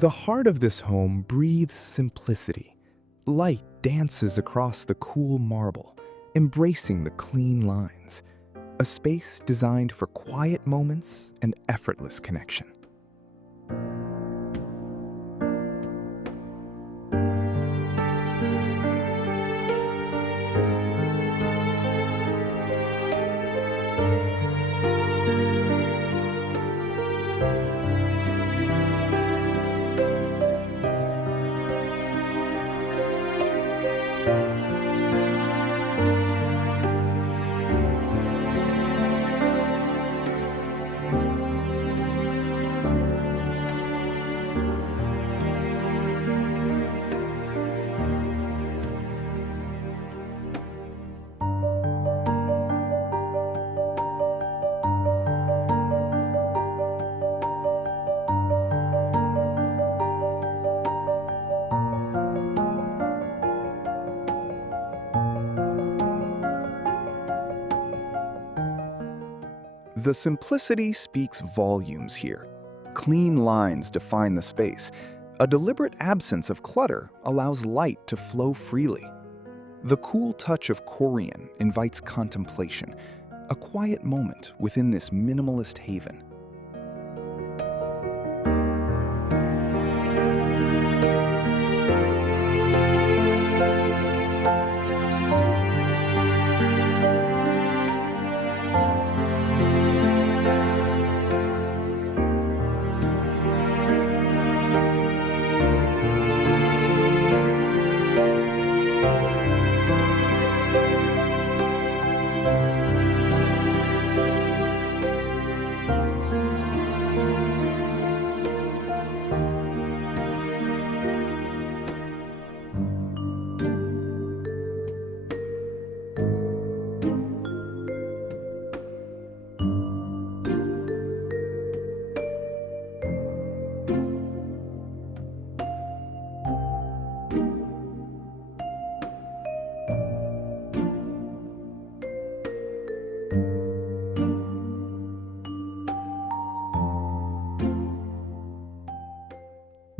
The heart of this home breathes simplicity. Light dances across the cool marble, embracing the clean lines. A space designed for quiet moments and effortless connection. The simplicity speaks volumes here. Clean lines define the space. A deliberate absence of clutter allows light to flow freely. The cool touch of Korean invites contemplation, a quiet moment within this minimalist haven.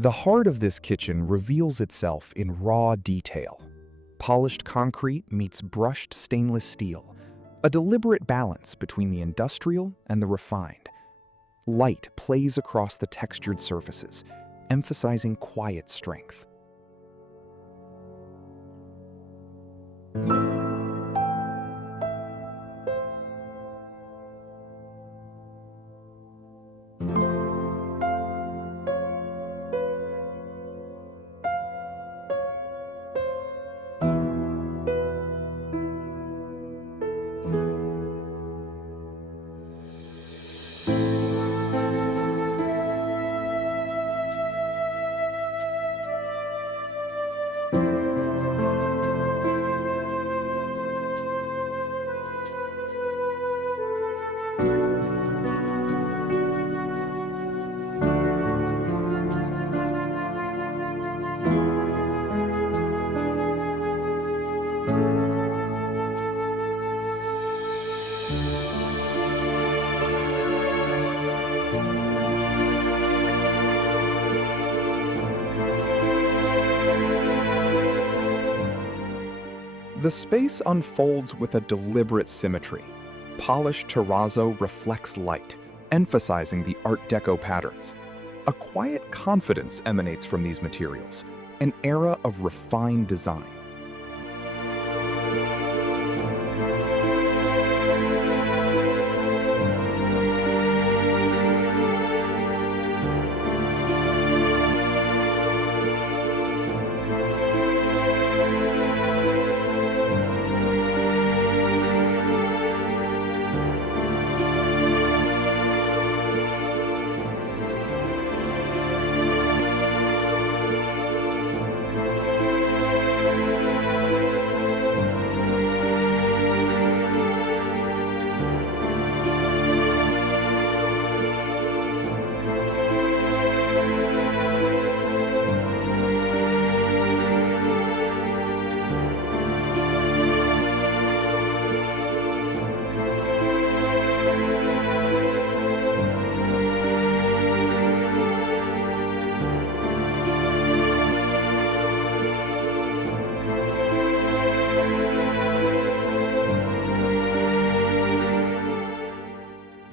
The heart of this kitchen reveals itself in raw detail. Polished concrete meets brushed stainless steel, a deliberate balance between the industrial and the refined. Light plays across the textured surfaces, emphasizing quiet strength. The space unfolds with a deliberate symmetry. Polished terrazzo reflects light, emphasizing the Art Deco patterns. A quiet confidence emanates from these materials, an era of refined design.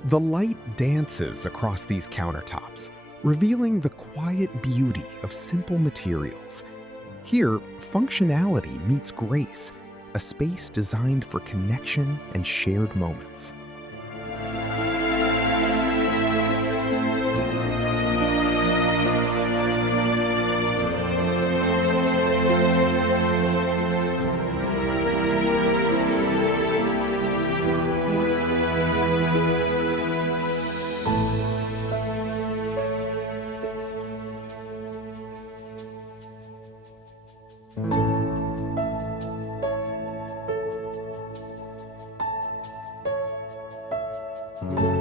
The light dances across these countertops, revealing the quiet beauty of simple materials. Here, functionality meets grace, a space designed for connection and shared moments. Mm-hmm.